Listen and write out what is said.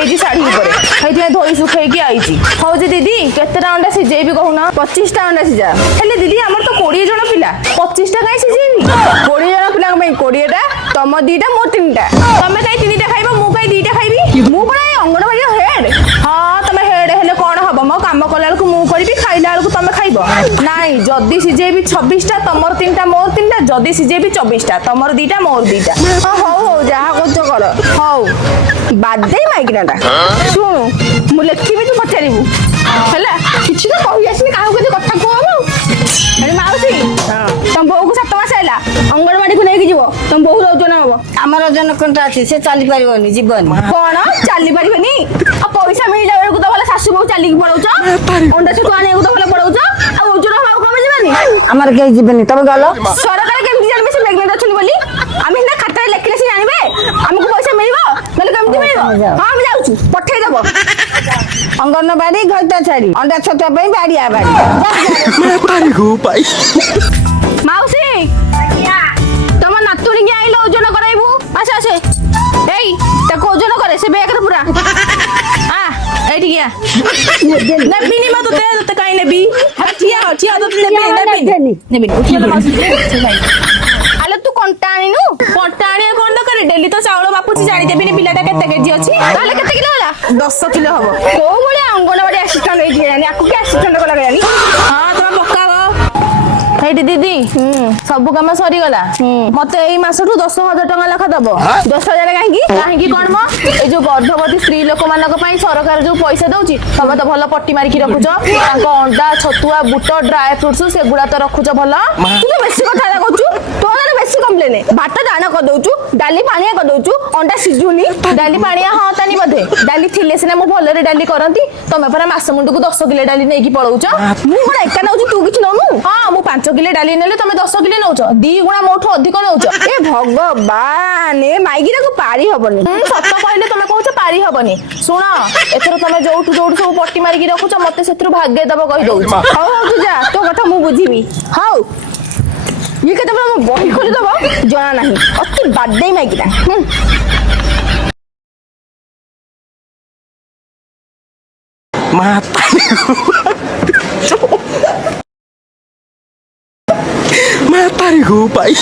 ଯାଇଛି ଶାଢୀ ଉପରେ ସେଇଥିପାଇଁ ଧୋଇ ଶୁଖେଇକି ଆଇଛି। ହଉଛି ଦିଦି କେତେଟା ଅଣ୍ଡା ସିଝେଇବି କହୁନ? 25ଟା ଅଣ୍ଡା ସିଝା। ହେଲେ ଦିଦି ଆମର ତ 20 ଜଣ ପିଲା, 25ଟା କାଇଁ ସିଝେଇବି? 20 ଜଣ ପିଲାଙ୍କ ପାଇଁ 20ଟା, ତମ 2ଟା ମୋର 3ଟା। ତମେ କାଇଁ 3ଟା ଖାଇବ, ମୁଁ କାଇଁ 2ଟା ଖାଇବି? ମୁଁ କଣ ଏଇ ଅଙ୍ଗନବାଡିର ହେଡ୍? ହଁ ତମେ ହେଡ୍ ହେଲେ କଣ ହବ? ମୋ କାମ କଲା ବେଳକୁ ମୁଁ କରିବି, ଖାଇଲା ବେଳକୁ ତମେ ଖାଇବ? ନାଇଁ ଯଦି ସିଝେଇବି 26ଟା ତମର 3ଟା ମୋର 3ଟା, ଯଦି ସିଝେଇବି 24ଟା ତମର 2ଟା ମୋର 2ଟା। ହଁ ହଉ ହଉ ଯାହା କରୁଛ କର। ହଉ ବାଦେଇ ମାଇକିନାଟା ଶୁଣୁ ମୁଁ ଲେଖିବି ତୁ ପଚାରିବୁ ହେଲା। କିଛି ତ କହି ଆସିନି କାହାକୁ କିଛି କଥା କୁହ ହବ। ମାଉସୀ ତମ ବୋଉକୁ 7 ମାସ ହେଲା, ଅଙ୍ଗନବାଡିକୁ ନେଇକି ଯିବ, ତମ ବୋଉ ଓଜନ ହବ। ଆମର ଓଜନ କଣ୍ଟା ଅଛି, ସେ ଚାଲି ପାରିବନି, ଯିବନି। କଣ ଚାଲି ପାରିବନି? ଆଉ ପଇସା ମିଳିଲା ବେଳକୁ ତ ଭଲ ଶାଶୁ ବୋଉ ଚାଲିକି ପଳଉଛ, ଅଣ୍ଡା ଛତୁ ଆଣିବାକୁ ତ ଭଲ ପଳଉଛ, ଆଉ ଓଜନ ହବାକୁ କମେ ଯିବାନି? ଆମର କେହି ଯିବେନି, ତମେ ଗଲ। ସରକାର କେମିତି ଜାଣିବେ ସେ ପ୍ରେଗନେଣ୍ଟ ଅଛନ୍ତି ବୋଲି? ଆମେ ସିନା ଖାତାରେ ଲେଖିଲେ ସେ ଜାଣିବେ, ଆମକୁ ପଇସା ମିଳିବ ନହେଲେ କେମିତି ମିଳିବ? ହଁ ଆମେ ଯାଉଛୁ, ପଠେଇଦବ। ଅଙ୍ଗନବାଡି ଘଇତା ଛାଡି ଅଣ୍ଡା ଛତୁଆ ପାଇଁ ବାଡିଆ ବାଡି। ମାଉସୀ ତମ ନାତୁଣୀକି ଆଇଲେ ଓଜନ କରାଇବୁ। ଆସେ ଆସେ ଏଇ ତାକୁ ଓଜନ କରେ ସେ ବ୍ୟାଗରେ ପୁରା। ଏଇଠିକି ଆ। ନେବିନି ମା ତତେ, ତତେ କାଇଁ ନେବି? ଠିଆ ଠିଆ ତତେ ନେବିନି। ଆଲେ ତୁ କଣ୍ଟା ଆଣିନୁ? କଣ୍ଟା ଆଣିବା କଣ ଦରକାର? ଡେଲି ତ ଚାଉଳ ବାପୁଛି, ଜାଣିଦେବିନି ପିଲାଟା କେତେ କେଜି ଅଛି। ତାହେଲେ କେତେ କିଲୋ ହେଲା? 10 କିଲୋ ହବ। କୋଉ ଭଳିଆ ଅଙ୍ଗନବାଡି ଆସିଷ୍ଟାଣ୍ଟ ହେଇଛି ଜାଣି, ଆକୁ କି ଆସିଷ୍ଟାଣ୍ଟ କଲା କେଜାଣି? ହଁ ତମେ ପକାଅ। ହେଇଟି ଦିଦି ସବୁ କାମ ସରିଗଲା। ମତେ ଏଇ ମାସଠୁ 10,000 ଟଙ୍କା ଲେଖା ଦବ। 10,000 କାହିଁକି? କାହିଁକି କଣ ମ? ଏଇ ଯୋଉ ଗର୍ଭବତୀ ସ୍ତ୍ରୀ ଲୋକମାନଙ୍କ ପାଇଁ ସରକାର ଯୋଉ ପଇସା ଦଉଛି, ତମେ ତ ଭଲ ପଟି ମାରିକି ରଖୁଛ। ତାଙ୍କ ଅଣ୍ଡା ଛତୁଆ ବୁଟ ଡ୍ରାଏ ଫ୍ରୁଟ୍ସ ସେଗୁଡା ତ ରଖୁଛ ଭଲ। ତୁ ତ ବେଶୀ କଥା କହୁଛୁ, ତୋର ବେଶୀ କମ୍ପ୍ଲେନ। ଭାତ ଡାଣ କରିଦଉଛୁ, ଡାଲି ପାଣିଆ କରିଦଉଛୁ, ଅଣ୍ଡା ସିଝୁନି। ଡାଲି ପାଣିଆ ହଁ ତାନି ବୋଧେ, ଡାଲି ଥିଲେ ସିନା ମୁଁ ଭଲରେ ଡାଲି କରନ୍ତି। ତମେ ପରା ମାସ ମୁଣ୍ଡକୁ 10 କିଲୋ ଡାଲି ନେଇକି ପଳଉଛ। ମୁଁ କଣ ଏକା ନଉଛି, ତୁ କିଛି ନଉନୁ? ହଁ ମୁଁ 5 କିଲୋ ଡାଲି ନେଲେ ତମେ 10 କିଲୋ ନଉଛ, 2 ଗୁଣା ମୋଠୁ ଅଧିକ ନଉଛ। ଏ ଭଗବାନ, ଏ ମାଇକିଟାକୁ ପାରି ହବନି। ସତ କହିଲେ ତମେ କହୁଛ ପାରି ହବନି। ଶୁଣ ଏଥର ତମେ ଯୋଉଠୁ ଯୋଉଠୁ ସବୁ ପଟି ମାରିକି ରଖୁଛ, ମତେ ସେଥିରୁ ଭାଗେ ଦବ କହିଦଉଛି। ହଉ ହଉ ତୁ ଯା, ତୋ କଥା ମୁଁ ବୁଝିବି। ହଉ ଇଏ କେତେବେଳେ ମୋ ବହି ଖୋଲିଦବ ଜଣା ନାହିଁ, ଅତି ବାଦେଇ ମାଇକିଟା। Matahari gue, Pak.